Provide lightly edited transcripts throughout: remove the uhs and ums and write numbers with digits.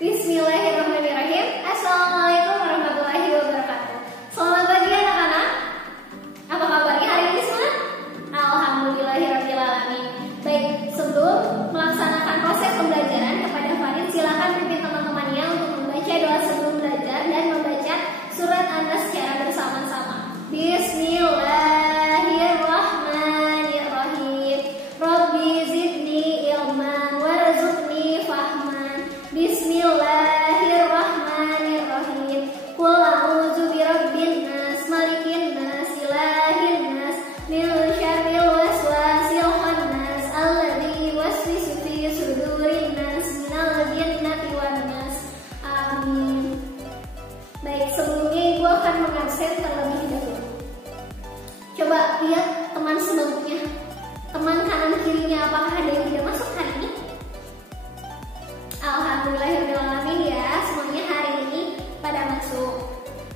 Bismillahirrahmanirrahim. Assalamualaikum warahmatullahi wabarakatuh. Selamat pagi anak-anak. Apa kabarnya hari ini semua? Alhamdulillahirrahmanirrahim. Baik, sebelum melaksanakan proses pembelajaran kepada Farid, silakan pimpin teman-temannya untuk membaca doa sebelum belajar dan membaca surat An-Nas secara bersama-sama. Bismillahirrahmanirrahim. Rabbi zidni ilman warzuqni fahman. Bismillahirrahmanirrahim. Qul a'udzu birabbin nas, malikin nas, ilahin nas, min syarril waswasil khannas, alladzi yuwaswisu fi sudurin nas, minal jinnati wan nas. Amin. Baik, sebelumnya Ibu akan mengabsen terlebih dahulu. Coba lihat teman sebelumnya. Teman kanan kirinya apakah ada yang tidak masuk hari ini? Alhamdulillahirrahmanirrahim ya, semuanya hari ini pada masuk.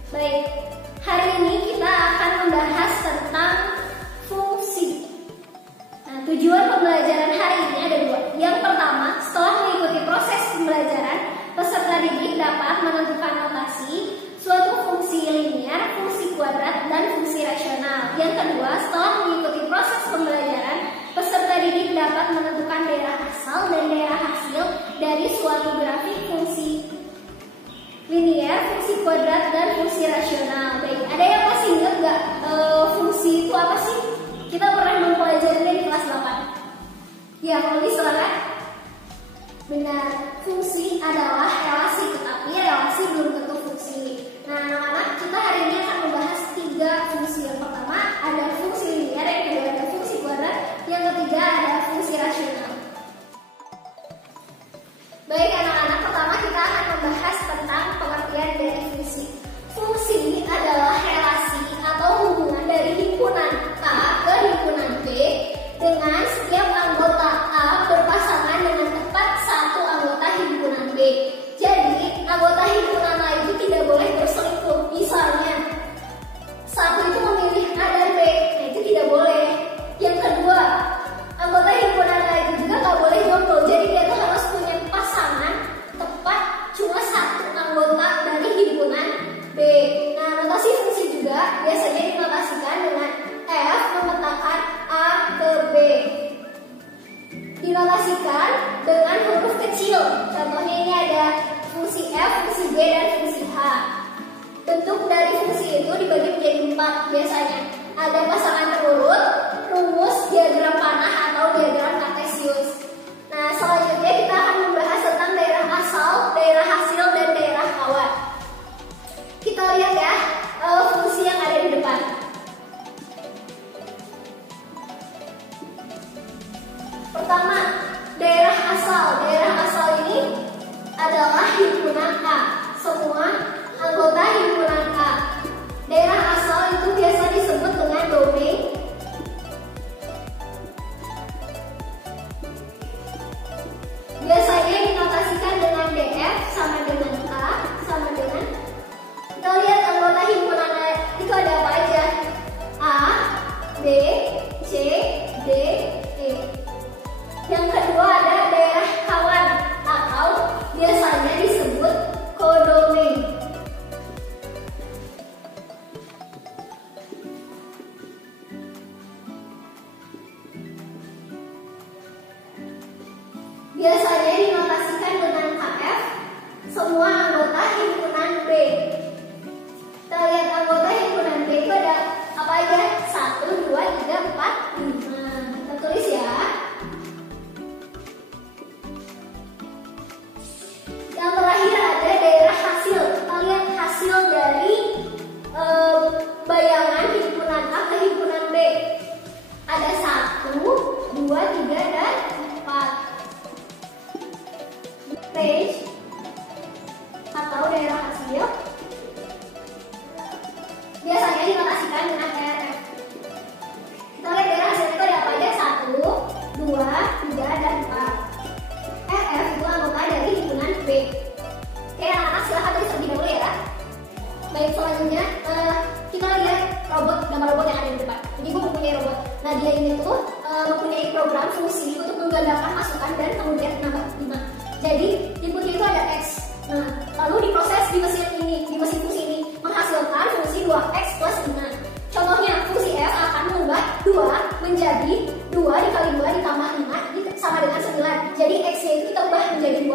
Baik, hari ini kita akan membahas tentang fungsi. Nah, tujuan pembelajaran hari ini ada dua. Yang pertama, setelah mengikuti proses pembelajaran, peserta didik dapat menentukan notasi suatu fungsi linier, fungsi kuadrat, dan fungsi rasional. Yang kedua, setelah mengikuti proses pembelajaran, peserta didik dapat menentukan daerah asal dan daerah hasil dari suatu grafik fungsi linier, fungsi kuadrat, dan fungsi rasional. Baik, ada yang masih ingat nggak fungsi itu apa sih? Kita pernah mempelajarinya di kelas 8. Ya, Loli silakan. Benar, fungsi adalah relasi, tetapi relasi belum tentu fungsi. Nah, anak-anak, kita hari ini akan membahas 3 fungsi. Yang pertama ada fungsi linier, yang kedua ada fungsi kuadrat, yang ketiga ada fungsi rasional. Baik anak-anak, pertama kita akan membahas tentang pengertian dari fungsi. Fungsi adalah relasi atau hubungan dari himpunan A ke himpunan B dengan setiap anggota A berpasangan dengan tepat satu anggota himpunan B. Jadi, anggota himpunan A itu tidak boleh berselingkuh. Misalnya, satu itu memilih A dan B, nah itu tidak boleh. Yang kedua, anggota himpunan A itu juga nggak boleh jomblo. Jadi dia tuh harus punya pasangan tepat cuma satu anggota dari himpunan B. Nah, notasi fungsi juga biasanya dinotasikan dengan F memetakan A ke B. Dinotasikan dengan huruf kecil. Contohnya ini ada fungsi F, fungsi G, dan fungsi H. Bentuk dari fungsi itu dibagi menjadi 4 biasanya. Ada pasangan terurut, rumus, diagram panah, atau diagram kartesius. Nah, selanjutnya kita akan membahas tentang daerah asal, daerah hasil, dan daerah kawan. Kita lihat ya fungsi yang ada di depan. Pertama, daerah asal. Daerah asal ini adalah himpunan A. Semua anggota himpunan A. Daerah asal itu biasa disebut dengan domain. Biasanya dinotasikan dengan DF sama dengan K sama dengan. Kita lihat anggota himpunan A itu ada apa aja? A, B, C, D, E. Yang kedua ada daerah kawan atau biasanya disebut kodomain. Biasanya dinotasikan dengan KF, semua anggota himpunan B. Kita lihat anggota himpunan B itu ada apa aja? 1, 2, 3, 4, 5. Kita tulis ya. Yang terakhir ada daerah hasil. Kita lihat hasil dari bayangan himpunan A ke himpunan B. Ada 1, 2, 3, dan 4. Range atau daerah hasil biasanya dinotasikan dengan RF. Kita lihat daerah hasil itu ada apa aja? 1, 2, 3, dan 4. RF itu anggota dari himpunan B. Oke anak-anak, silahkan tulis terlebih dahulu ya. Baik, selanjutnya kita lihat robot, gambar robot yang ada di depan. Jadi Ibu mempunyai robot. Nah, dia ini tuh mempunyai program fungsi untuk menggandakan masukan dan kemudian menambah 5. Jadi inputnya itu ada X. 2x plus 5. Contohnya, fungsi f akan mengubah 2 menjadi 2 dikali 2 ditambah 5 sama dengan 9. Jadi x-nya itu kita ubah menjadi 2.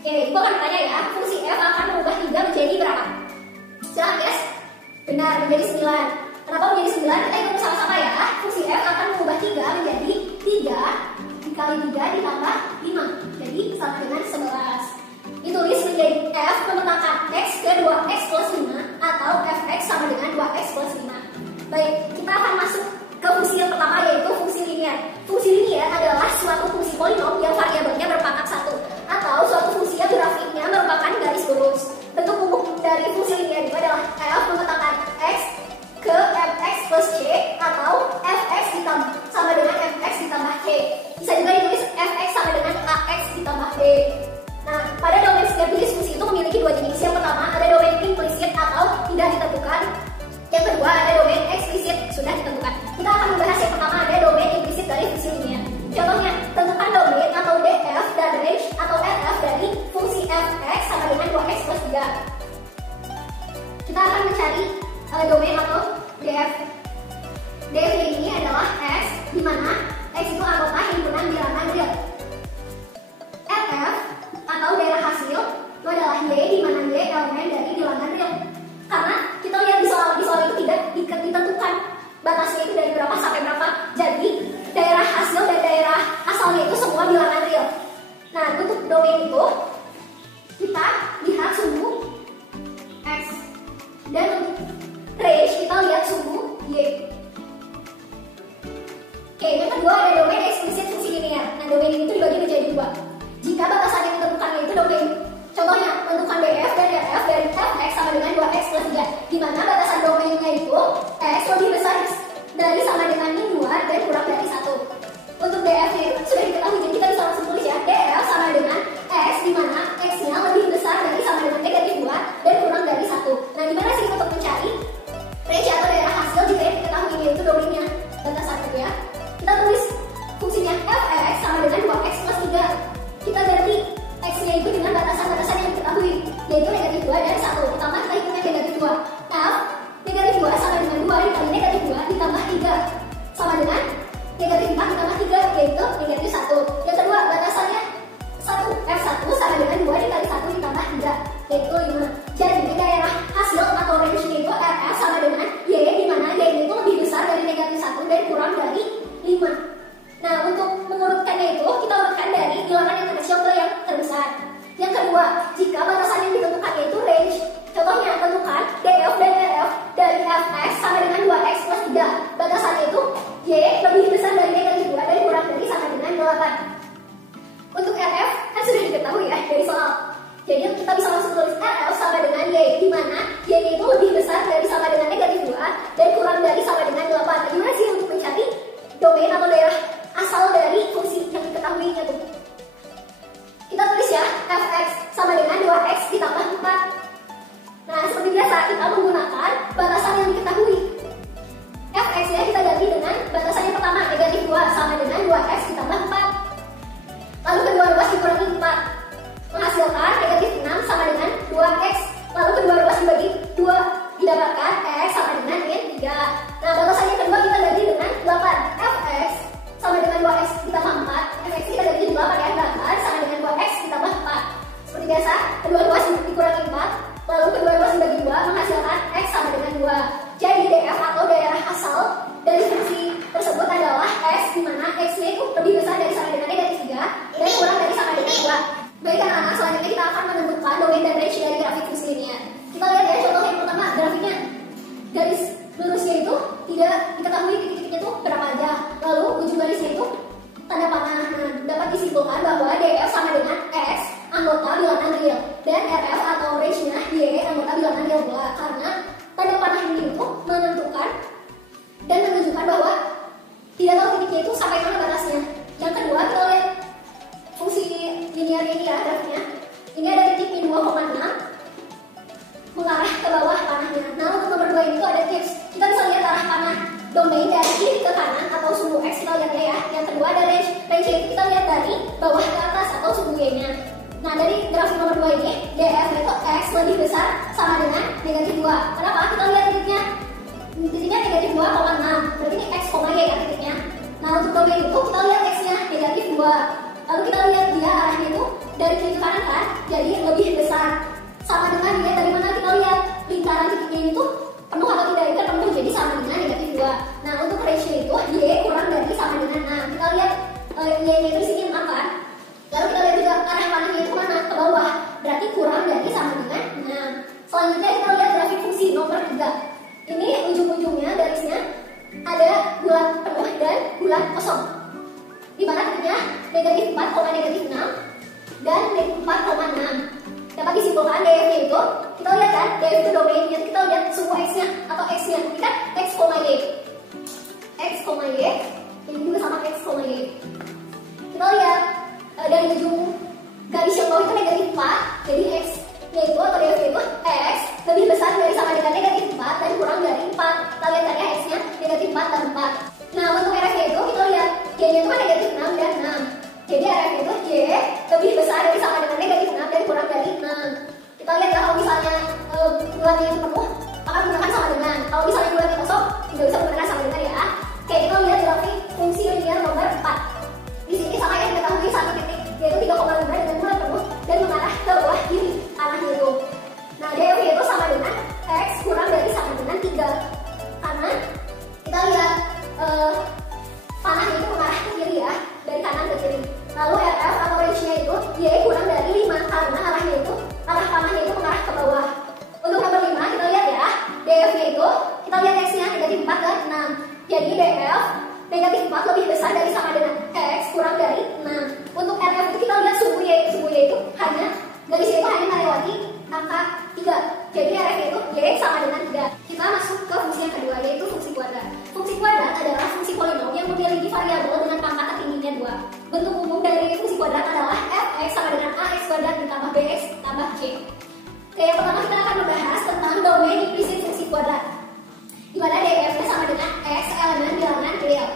Oke, gue akan tanya ya, fungsi f akan mengubah 3 menjadi berapa? Silahkan guys. Benar, menjadi 9. Kenapa menjadi 9? Kita hitung sama-sama ya. Fungsi f akan mengubah 3 menjadi 3 dikali 3 ditambah 5. Jadi sama dengan 11. Ditulis menjadi f memetakkan x ke 2x plus 5 atau fx sama dengan 2x plus 5. Baik, kita akan masuk ke fungsi yang pertama, yaitu fungsi linier. Fungsi linier adalah suatu fungsi polinom yang variabelnya berpangkat 1 atau suatu fungsi yang grafiknya merupakan garis lurus. Bentuk umum dari fungsi linier itu adalah f memetakkan x ke fx plus c atau fx sama dengan fx ditambah c. Bisa juga ditulis fx sama dengan ax ditambah b. Nah, pada domain setiap jenis fungsi itu memiliki dua jenis. Yang pertama ada domain implisit atau tidak ditentukan. Yang kedua ada domain eksplisit, sudah ditentukan. Kita akan membahas yang pertama, ada domain implisit dari fungsi linier. Contohnya, tentukan domain atau df dan range atau rf dari fungsi fx sama dengan 2x plus 3. Kita akan mencari domain atau df. Df ini adalah x, di mana x itu anggota himpunan bilangan real. Rf atau daerah hasil itu adalah y, di mana y elemen dari bilangan real. Karena kita lihat di soal itu tidak ditentukan batasnya itu dari berapa sampai berapa. Jadi daerah hasil dan daerah asalnya itu semua bilangan real. Nah, untuk domain itu kita lihat sumbu x, dan untuk range kita lihat sumbu y. Oke, yang kedua ada domain eksplisit fungsi linier. Nah, domain ini dibagi menjadi dua. Jika batasan yang ditentukannya itu domain, contohnya tentukan df dan rf dari fx sama dengan 2x plus 3, di mana batasan domainnya itu x lebih besar dari sama dengan min 2 dan kurang dari 1. Untuk df-nya itu sudah diketahui, jadi kita bisa langsung tulis ya, df sama dengan x, di mana x-nya lebih besar dari sama dengan negatif 2 dan kurang dari 1. Nah, gimana sih untuk mencari range atau daerah hasil jika yang diketahui itu domainnya batasan itu ya? Kita tulis fungsinya fx sama dengan 2x plus 3. Kita ganti x-nya itu dengan batasan-batasan yang diketahui, yaitu negatif 2 dan 1. Pertama kita hitungnya negatif 2. Nah, negatif 2 sama dengan 2 dikali negatif 2 ditambah 3 sama dengan negatif 4 ditambah 3, yaitu negatif 1. Yang kedua, batasannya 1. F1 sama dengan 2 dikali 1 ditambah 3, yaitu 5. Jadi daerah hasil atau range-nya itu RF sama dengan y, di mana y itu lebih besar dari negatif 1 dan kurang dari 5. Nah, untuk mengurutkannya itu, kita urutkan dari bilangan yang terkecil ke yang terbesar. Yang kedua, jika batasan yang ditentukannya itu range, contohnya tentukan df dan rf dari fx sama dengan 2x plus 3. Batasannya itu y lebih besar dari negatif 2 dan kurang dari sama dengan 8. Untuk rf, kan sudah diketahui ya dari soal. Jadi kita bisa langsung tulis rf sama dengan y, di mana y itu lebih besar dari sama dengan negatif 2 dan kurang dari sama dengan 8. Gimana sih untuk mencari domain atau daerah asal dari fungsi yang diketahuinya tuh? Kita tulis ya, fx sama dengan 2x ditambah 4. Nah, seperti biasa kita menggunakan batasan yang diketahui. Fx ya kita ganti dengan batasan yang pertama, negatif 2 sama dengan 2x ditambah 4. Lalu kedua ruas dikurangi 4, menghasilkan negatif 6 sama dengan 2x. Lalu kedua ruas dibagi 2, didapatkan x sama dengan min 3. Nah, batasan yang kedua kita ganti dengan 8. Fx sama dengan 2x ditambah 4. Fx kita ganti 8 ya, 8 sama dengan 2x ditambah 4. Seperti biasa, kedua ruas dikurangi 4, lalu kedua ruas dibagi 2, menghasilkan x sama dengan 2. Jadi df atau daerah asal dari fungsi tersebut adalah x, di mana x-nya itu lebih besar dari sama dengan negatif 3 dan kurang dari sama dengan 2. Baik anak-anak, selanjutnya kita akan menentukan domain dan range dari grafik fungsi linier. Kita lihat ya contoh yang pertama, grafiknya garis lurusnya itu tidak diketahui titik-titiknya itu berapa aja. Lalu ujung garisnya itu tanda panah. Nah, dapat disimpulkan bahwa df sama dengan x, anggota bilangan real, dan rf atau range-nya y, anggota bilangan real pula. Karena tanda panah ini itu menentukan dan menunjukkan bahwa tidak tahu titiknya itu sampai mana batasnya. Yang kedua, kita lihat fungsi linier ini ya grafiknya. Ini ada titik min 2,6 mengarah ke bawah panahnya. Nah, untuk nomor 2 ini tuh ada tips. Kita bisa lihat arah panah domain dari kiri ke kanan atau sumbu x, kita lihat ya. Yang kedua ada range. Range itu kita lihat dari bawah ke atas atau sumbu y-nya. Nah, dari grafik nomor 2 ini, df itu x lebih besar sama dengan negatif 2. Kenapa? Kita lihat titiknya. domain itu kita lihat X-nya negatif 2. Lalu kita lihat dia arahnya itu dari kiri ke kanan kan, jadi lebih besar. Sama dengan dia dari mana kita lihat lingkaran titiknya itu penuh atau tidak, itu penuh, jadi sama dengan negatif 2. Nah untuk ratio itu Y kurang dari sama dengan 6. Kita lihat Y-nya itu isinya 6 kan. Lalu kita lihat juga arah panahnya itu mana, ke bawah, berarti kurang dari sama dengan 6. Selanjutnya kita lihat grafik fungsi nomor 3. Ini ujung-ujungnya garisnya ada bulat penuh dan bulat kosong, di mana titiknya negatif 4, negatif 6 dan negatif 4,6. Dapat disimpulkan DF itu, kita lihat kan, DF itu domainnya, kita lihat suku X-nya atau X-nya, ini kan X, Y. X, Y, ini juga sama X, Y. Kita lihat dari ujung garis yang bawah itu negatif 4, jadi X-nya itu atau DF itu X lebih besar dari sama dengan negatif 4 dan kurang dari 4. Kita lihat kan ya, X-nya negatif 4 dan 4. Nah untuk RF-nya itu kita lihat Y-nya itu kan negatif 6 dan 6. Jadi RF itu Y lebih besar dari sama dengan negatif 6 dan kurang dari 6. Kita lihat ya, kalau misalnya bulatnya itu penuh, maka menggunakan sama dengan. Kalau misalnya bulatnya kosong, tidak bisa menggunakan sama dengan ya. Oke, kita lihat grafik fungsi linear nomor 4. Di sini sama yang diketahui satu titik, yaitu 3,5 dengan bulat penuh dan mengarah ke bawah kiri arahnya itu. Nah, DF itu sama dengan X kurang dari sama dengan 3. Karena kita lihat panahnya itu mengarah ke kiri ya, dari kanan ke kiri. Lalu RF atau range-nya itu Y kurang dari 5 karena arahnya itu, arah panahnya itu mengarah ke bawah. Untuk nomor 5 kita lihat ya, DF-nya itu kita lihat X-nya negatif 4 dan 6. Jadi DF negatif 4 lebih besar dari sama dengan X kurang dari 6. Untuk RF itu kita lihat suku Y itu hanya garis itu hanya melewati angka 3. Jadi RF itu Y sama dengan 3. Kita masuk ke fungsi yang kedua, yaitu fungsi kuadrat. Fungsi kuadrat adalah fungsi polinom yang memiliki variabel dengan pangkat tertingginya 2. Bentuk umum dari fungsi kuadrat adalah f(x) sama dengan ax kuadrat ditambah bx tambah c. Oke, yang pertama kita akan membahas tentang domain implisit fungsi kuadrat, di mana df-nya sama dengan x elemen bilangan real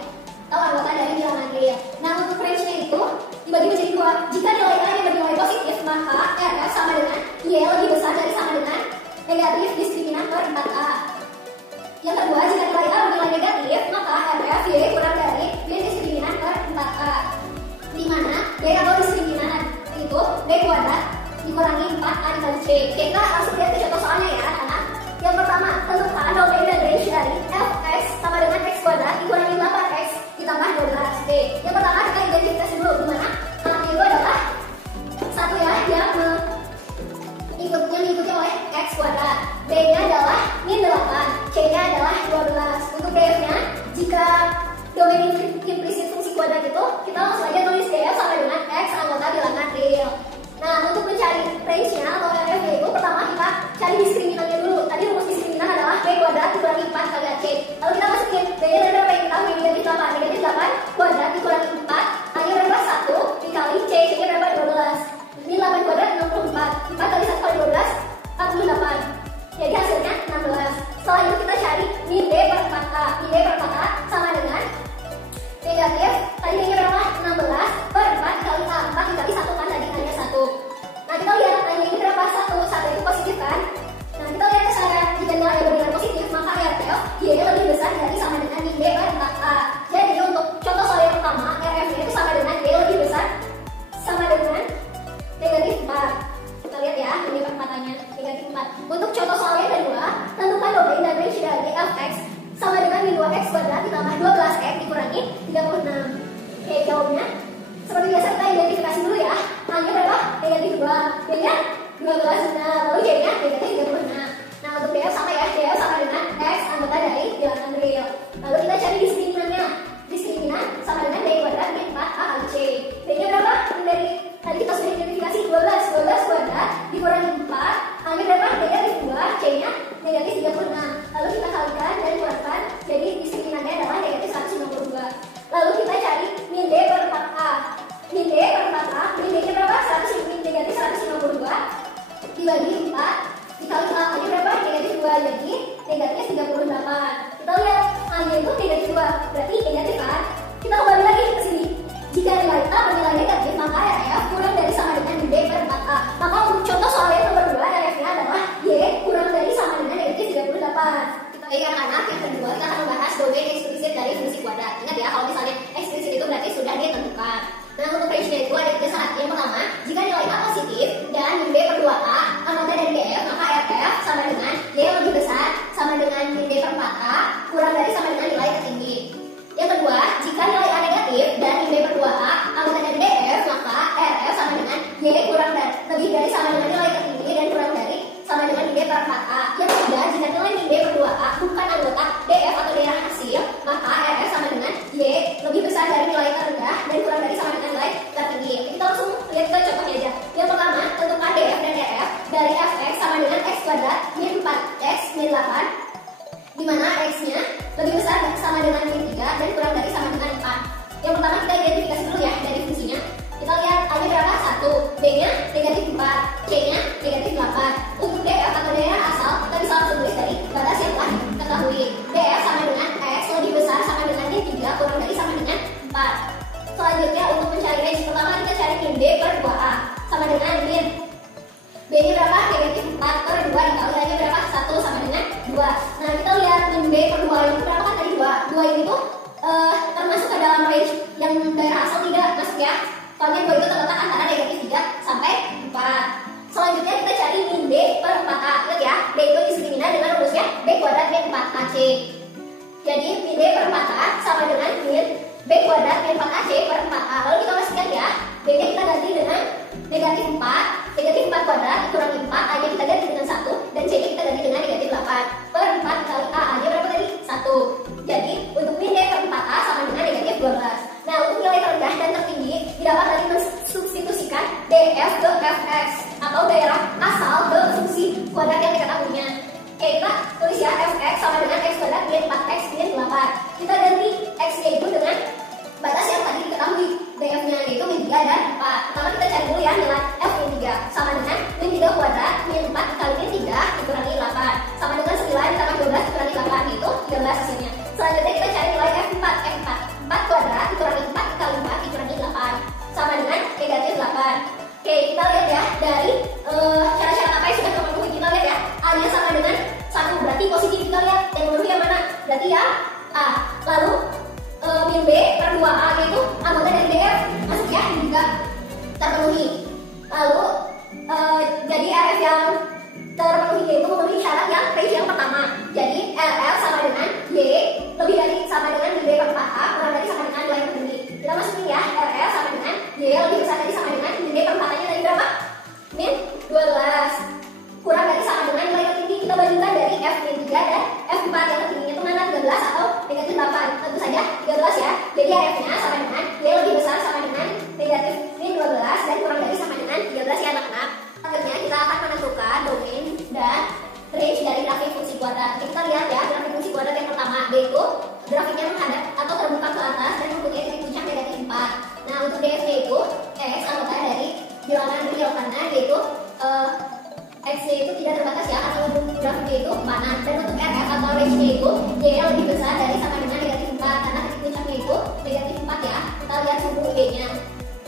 atau anggota dari bilangan real. Nah untuk range-nya itu dibagi menjadi 2. Jika nilai a yang bernilai positif, maka rf sama dengan y lebih besar dari sama dengan negatif diskriminan per 4a. Yang kedua, jika nilai a bernilai negatif, maka rf y kurang dari b diskriminan per 4a, di mana b atau diskriminan itu b kuadrat dikurangi 4a dikali c. Kita langsung lihat ke contoh soalnya ya anak-anak. Yang pertama, tentukan domain dan range dari f(x) sama dengan x kuadrat dikurangi 8x ditambah 12. Oke, yang pertama kita identifikasi dulu, di mana a itu adalah satu ya yang diikuti oleh x kuadrat, b-nya adalah min 8, c-nya adalah 12. Untuk df-nya, jika domain implisit fungsi kuadrat itu, kita langsung aja tulis df sama dengan x anggota bilangan real. Nah, untuk mencari range-nya atau RF-nya itu, pertama kita cari diskriminannya dulu. Tadi rumus diskriminan adalah b kuadrat dikurangi 4 kali c. Lalu kita masukin b-nya dari berapa yang kita tahu, negatif 8. Negatif 8 kuadrat dikurangi 4, a-nya berapa? 1 dikali c, c-nya berapa? 12. Ini 8 kuadrat 64. 4 kali 1 kali 12, 48. Jadi hasilnya 16. Setelah itu kita cari min b per 4a. Min b per 4a sama dengan negatif, tadi b-nya berapa? 16 per 4 kali a. 4 dikali 1 kan tadi hanya 1. Nah kita lihat, a-nya ini berapa? 4. Selanjutnya untuk mencari range pertama kita cari min B per 2A sama dengan min B nya berapa? Negatif 4 per 2 dikali A nya berapa? 1 sama dengan 2. Nah kita lihat min B per 2 itu berapa kan tadi 2. 2 ini tuh termasuk ke dalam range yang daerah asal tidak masuk ya. Soalnya 2 itu terletak antara negatif 3 sampai 4. Selanjutnya kita cari min B per 4A. Ingat ya, B itu diskrimina dengan rumusnya B kuadrat min 4AC. Jadi min B per 4A sama dengan min B kuadrat min 4AC per 4A. Lalu kita masukkan ya, B nya kita ganti dengan negatif 4. Negatif 4 kuadrat dikurangi 4, A nya kita ganti dengan 1. Dan C nya kita ganti dengan negatif 8 per 4 kali A. A nya berapa tadi? 1. Jadi untuk min B per 4A sama dengan negatif 12. Nah untuk nilai terendah dan tertinggi didapat dari mensubstitusikan DF ke Fx atau daerah asal ke fungsi kuadrat yang diketahuinya. Oke, kita tulis ya, Fx sama dengan x kuadrat min 4x min 8. Kita ganti x nya itu dengan batas yang tadi diketahui, DF nya yaitu min 3 dan 4. Pertama kita cari dulu ya nilai F min 3 sama dengan min 3 kuadrat min 4 dikali min 3 dikurangi 8 sama dengan 9 ditambah 12 dikurangi 8 itu 13 hasilnya. Selanjutnya kita cari nilai F4. 4 kuadrat dikurangi 4 dikali 4 dikurangi 8 sama dengan negatif 8. Oke, kita lihat ya dari syarat-syarat apa yang sudah terpenuhi. Kita lihat ya, A nya sama dengan 1, berarti positif. Kita lihat yang memenuhi yang mana, berarti ya A. Lalu min B per 2A nya itu anggota dari DF masuk ya, juga terpenuhi. Lalu jadi RF yang terpenuhi itu memenuhi syarat yang range yang pertama. Jadi LL sama dengan Y lebih dari sama dengan min B per 4A kurang dari sama dengan 2 yang terpenuhi. Kita masukin ya, RL sama dengan Y lebih besar dari sama dengan min B per 4A nya tadi berapa? Min 12 kurang dari sama dengan nilai tertinggi. Kita bandingkan dari F min 3 dan F4 yang tertingginya itu mana? 13 atau negatif 8. Tentu saja 13 ya. Jadi RF nya sama dengan Y lebih besar sama dengan negatif min 12 dan kurang dari sama dengan 13 ya anak-anak. Selanjutnya kita akan menentukan domain dan range dari grafik fungsi kuadrat. Kita lihat ya, grafik fungsi kuadrat yang pertama, yaitu grafiknya menghadap atau terbuka ke atas dan mempunyai titik puncak negatif 4. Nah untuk DF-nya itu X anggota dari bilangan beriawannya, yaitu X-nya itu tidak terbatas ya, atau grafiknya itu panas. Dan untuk RF atau range-nya itu Y lebih besar dari sama dengan negatif 4 karena titik puncaknya itu negatif 4 ya. Kita lihat suhu Y-nya,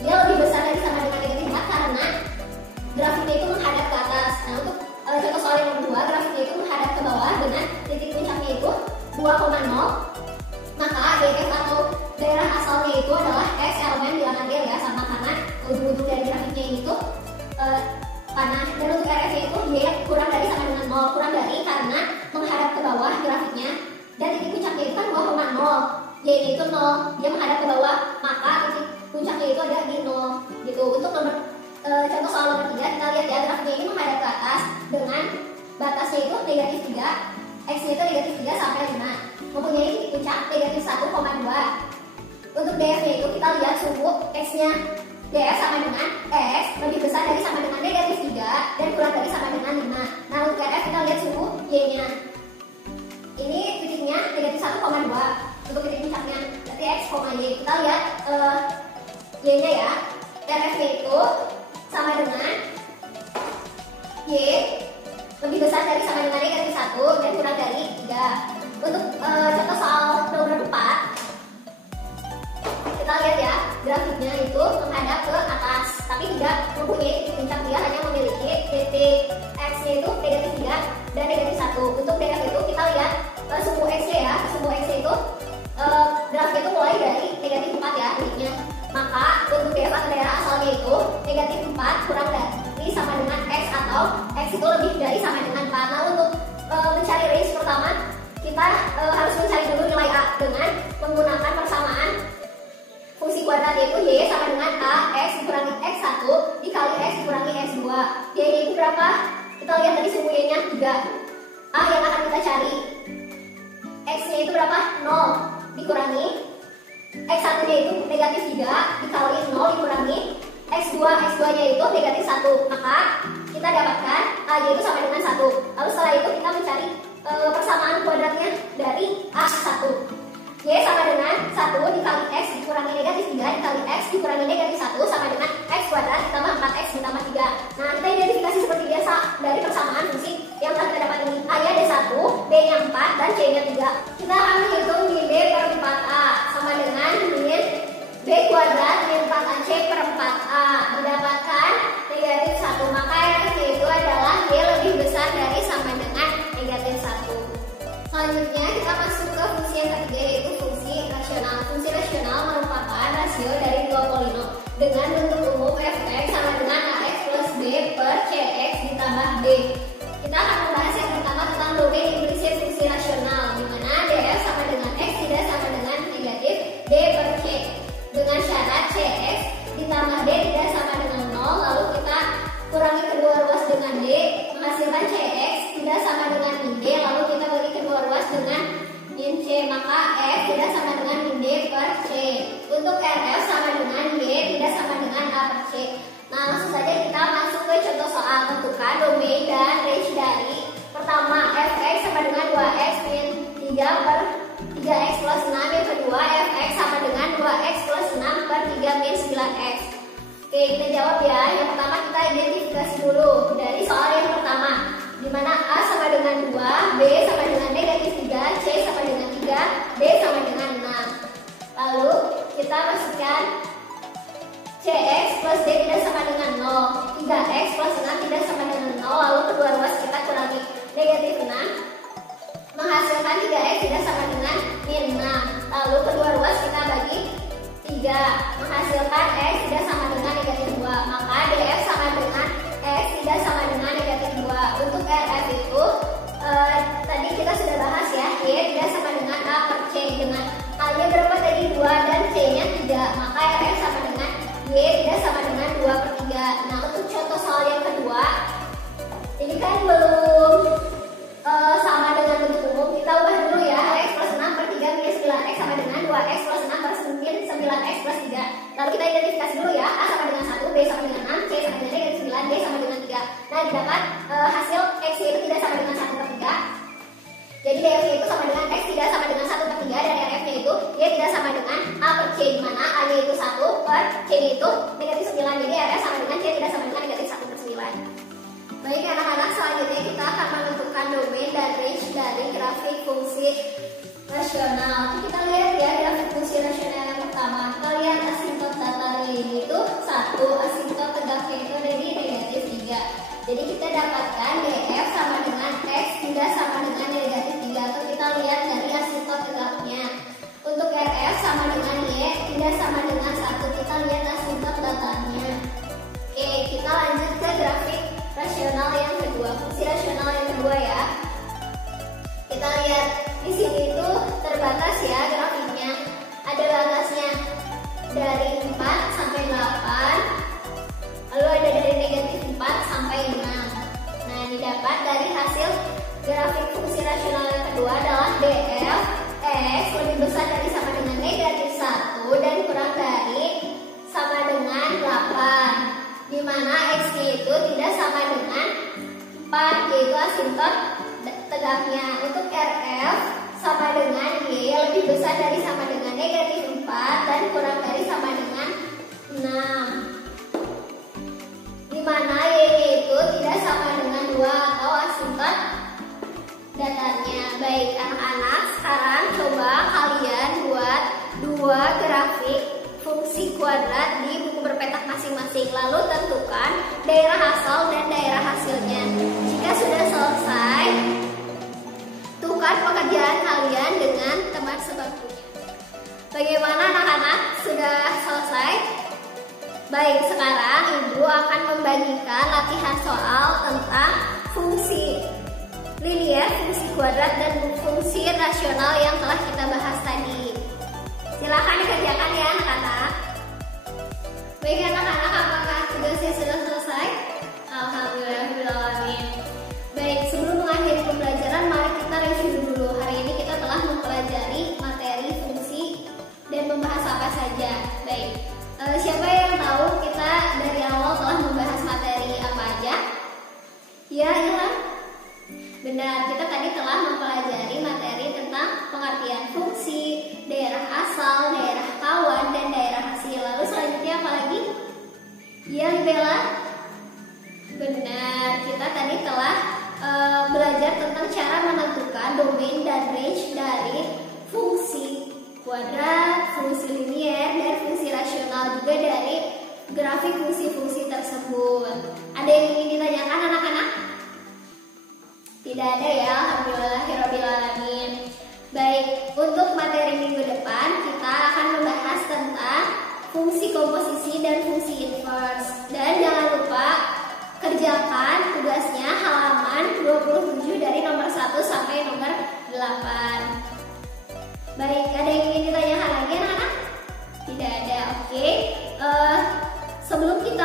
dia lebih besar dari sama dengan negatif 4 karena grafiknya itu menghadap ke atas. Nah untuk contoh soal yang kedua, grafiknya itu menghadap ke bawah dengan titik puncaknya itu 2,0. Maka DF atau daerah asalnya itu adalah X elemen bilangan real ya, sama karena ujung-ujung dari grafiknya itu panah. Dan untuk RF itu Y kurang dari sama dengan 0, kurang dari karena menghadap ke bawah grafiknya dan titik puncaknya itu kan 2,0. Y itu 0, dia menghadap ke bawah, maka titik puncaknya itu ada di 0 gitu. Untuk nomor contoh soal nomor 3, kita lihat ya, grafiknya ini menghadap ke atas dengan batasnya itu negatif 3, X nya itu negatif 3 sampai 5, mempunyai titik puncak negatif 1,2. Untuk DF nya itu kita lihat suhu X nya, DF sama dengan X lebih besar dari sama dengan negatif 3 dan kurang dari sama dengan 5. Nah untuk RF kita lihat suhu Y nya, ini titiknya negatif 1,2 untuk titik puncaknya, berarti X, Y. Kita lihat Y nya ya, RF nya itu sama dengan Y lebih besar dari sama dengan negatif 1 dan kurang dari 3. Untuk contoh soal nomor 4, kita lihat ya, grafiknya itu menghadap ke atas tapi tidak mempunyai titik puncak, dia hanya memiliki titik X nya itu negatif 3 dan negatif 1. Untuk DF itu kita lihat suhu X nya ya, suhu X nya itu grafiknya itu mulai dari negatif 4 ya titiknya. Maka untuk DF atau daerah asalnya itu negatif 4 kurang dari sama dengan X atau X itu lebih dari sama dengan 4. Nah untuk mencari range pertama kita harus mencari dulu nilai A dengan menggunakan persamaan fungsi kuadrat, yaitu Y sama dengan A X dikurangi X1 dikali X dikurangi X2. Y nya itu berapa? Kita lihat tadi suhu Y nya 3. A yang akan kita cari, X nya itu berapa? 0 dikurangi X1 nya itu negatif 3 dikali 0 dikurangi X2 nya itu negatif 1. Maka kita dapatkan A nya itu sama dengan 1. Lalu setelah itu kita mencari persamaan kuadratnya dari A1. Y sama dengan 1 dikali X dikurangi negatif 3 dikali X dikurangi negatif 1 sama dengan X kuadrat ditambah 4X ditambah 3. Nah kita identifikasi seperti biasa dari persamaan fungsi yang telah kita dapat ini. A nya ada 1, B nya 4, dan C nya 3. Kita akan menghitung min B per 4A sama dengan min Selanjutnya kita masuk ke fungsi yang ketiga, yaitu fungsi rasional. Fungsi rasional merupakan rasio dari dua polinom dengan bentuk umum fx sama dengan ax plus b per cx ditambah d. Kita akan membahas yang pertama tentang domain implisit fungsi rasional, di mana df sama dengan x tidak sama dengan negatif d per c dengan syarat cx ditambah d tidak sama dengan 0. Lalu kita kurangi kedua ruas dengan d, menghasilkan cx tidak sama dengan min d. Lalu kita bagi kedua ruas dengan min c, maka f tidak sama dengan min d per c. Untuk rf sama dengan y tidak sama dengan a per c. Nah, langsung saja kita masuk ke contoh soal. Tentukan domain dan range dari pertama fx sama dengan 2x min 3 per 3x plus 6. Yang kedua fx sama dengan 2x plus 6 per 3 min 9x. Oke, kita jawab ya. Yang pertama kita identifikasi dulu dari soal yang pertama, di mana a sama dengan 2, b sama dengan negatif 3, c sama dengan 3, d sama dengan 6. Lalu kita masukkan cx plus d tidak sama dengan 0, 3x plus 6 tidak sama dengan 0. Lalu kedua ruas kita kurangi negatif 6, menghasilkan 3x tidak sama dengan min 6. Lalu kedua ruas kita bagi 3, menghasilkan x tidak sama dengan negatif 2, maka df sama dengan x tidak sama dengan negatif 2. Untuk rf itu tadi kita sudah bahas ya, y tidak sama dengan a per c, dengan a nya berapa tadi 2 dan c nya 3, maka rf sama dengan y tidak sama dengan 2 per 3. Nah, untuk contoh soal yang kedua, ini kan belum sama dengan bentuk umum, kita ubah dulu ya. X plus 6 per 3 min 9x sama dengan 2x plus 6 per min 9x plus 3. Lalu kita identifikasi dulu ya, a sama dengan 1, b sama dengan 6, c sama dengan negatif 9, d sama dengan 3. Nah, didapat hasil x itu tidak sama dengan 1 per 3. Jadi df itu sama dengan x tidak sama dengan 1 per 3, dan rf nya itu y tidak sama dengan a per c, di mana a nya itu 1 per c nya itu negatif 9. Jadi rf sama dengan c tidak sama dengan negatif 1 per 9. Baik anak-anak, selanjutnya kita akan menentukan domain dan range dari grafik fungsi rasional. Kita lihat ya grafik fungsi rasional yang pertama. Kita lihat asintot datar ini itu 1, asintot tegaknya itu ada di negatif 3. Jadi kita dapatkan df sama dengan x tidak sama dengan negatif 3. Atau kita lihat dari asintot tegaknya. Untuk rf sama dengan y tidak sama dengan 1. Kita lihat asintot datarnya. Oke, kita lanjut ke grafik rasional yang kedua, fungsi rasional yang kedua ya. Kita lihat di sini itu terbatas ya grafiknya. Ada batasnya dari 4 sampai 8. Lalu ada dari negatif 4 sampai 6. Nah, didapat dari hasil grafik fungsi rasional yang kedua adalah df x lebih besar dari sama dengan negatif 1 dan kurang dari sama dengan 8. Di mana x-nya itu tidak sama dengan 4, yaitu asintot tegaknya. Untuk rf sama dengan y lebih besar dari sama dengan negatif 4 dan kurang dari sama dengan 6. Di mana y-nya itu tidak sama dengan 2 atau asintot datarnya. Baik anak-anak, sekarang coba kalian buat 2 grafik fungsi kuadrat di buku berpetak masing-masing. Lalu tentukan daerah asal dan daerah hasilnya. Jika sudah selesai, tukar pekerjaan kalian dengan teman sebakunya. Bagaimana anak-anak? Sudah selesai? Baik, sekarang Ibu akan membagikan latihan soal tentang fungsi linear, fungsi kuadrat, dan fungsi rasional yang telah kita bahas tadi. Silakan dikerjakan ya anak-anak. Baik anak-anak, apakah tugasnya sudah selesai? Alhamdulillahirrahmanirrahim. Baik, sebelum mengakhiri pembelajaran, mari kita review dulu. Hari ini kita telah mempelajari materi fungsi dan membahas apa saja. Baik, siapa yang tahu kita dari awal telah membahas materi apa aja? Ya, Ilham? Benar, kita tadi telah mempelajari materi tentang pengertian fungsi, daerah asal, daerah kawan, dan daerah hasil. Lalu selanjutnya apa lagi? Ya, Bella? Benar, kita tadi telah belajar tentang cara menentukan domain dan range dari fungsi kuadrat, fungsi linear, dan fungsi rasional, juga dari grafik fungsi-fungsi tersebut. Ada yang ingin ditanyakan anak-anak? Tidak ada ya, alhamdulillahirrahmanirrahim. Baik, untuk materi minggu depan kita akan membahas tentang fungsi komposisi dan fungsi inverse. Dan jangan lupa kerjakan tugasnya halaman 27 dari nomor 1 sampai nomor 8. Baik, ada yang ingin ditanyakan lagi anak-anak? Tidak ada, oke. Sebelum kita